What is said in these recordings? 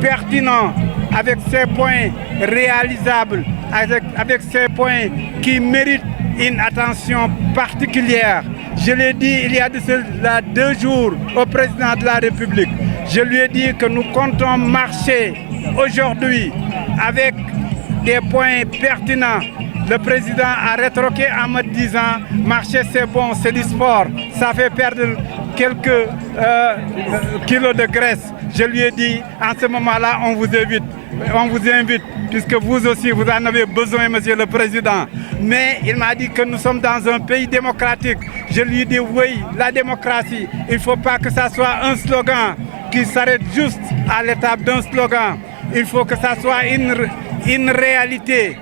pertinent, avec ces points réalisables, avec ces points qui méritent une attention particulière. Je l'ai dit il y a de cela 2 jours au président de la République. Je lui ai dit que nous comptons marcher aujourd'hui avec des points pertinents. Le président a rétroqué en me disant « marcher c'est bon, c'est du sport, ça fait perdre quelques kilos de graisse ». Je lui ai dit « en ce moment-là, on vous invite, puisque vous aussi, vous en avez besoin, monsieur le président ». Mais il m'a dit que nous sommes dans un pays démocratique. Je lui ai dit « oui, la démocratie, il ne faut pas que ça soit un slogan qui s'arrête juste à l'étape d'un slogan. Il faut que ça soit une réalité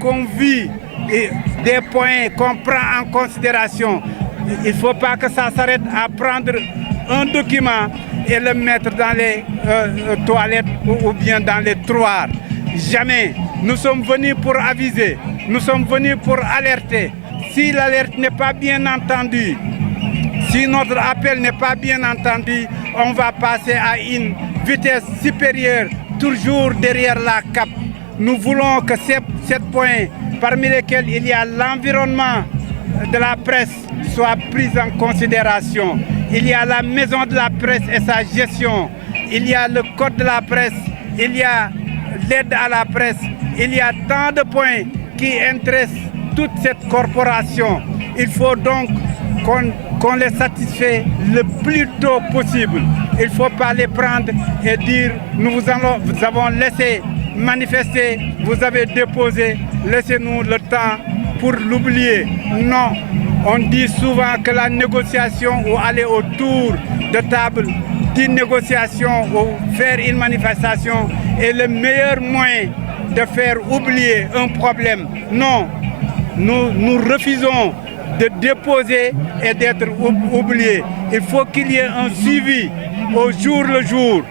qu'on vit et des points qu'on prend en considération. Il ne faut pas que ça s'arrête à prendre un document et le mettre dans les toilettes ou bien dans les tiroirs. Jamais. Nous sommes venus pour aviser, nous sommes venus pour alerter. Si l'alerte n'est pas bien entendue, si notre appel n'est pas bien entendu, on va passer à une vitesse supérieure, toujours derrière la cape. Nous voulons que ces 7 points, parmi lesquels il y a l'environnement de la presse, soient pris en considération. Il y a la maison de la presse et sa gestion. Il y a le code de la presse. Il y a l'aide à la presse. Il y a tant de points qui intéressent toute cette corporation. Il faut donc qu'on les satisfait le plus tôt possible. Il ne faut pas les prendre et dire nous vous avons laissé manifester, vous avez déposé, laissez-nous le temps pour l'oublier. Non, on dit souvent que la négociation ou aller autour de table d'une négociation ou faire une manifestation est le meilleur moyen de faire oublier un problème. Non, nous refusons de déposer et d'être oubliés. Il faut qu'il y ait un suivi au jour le jour.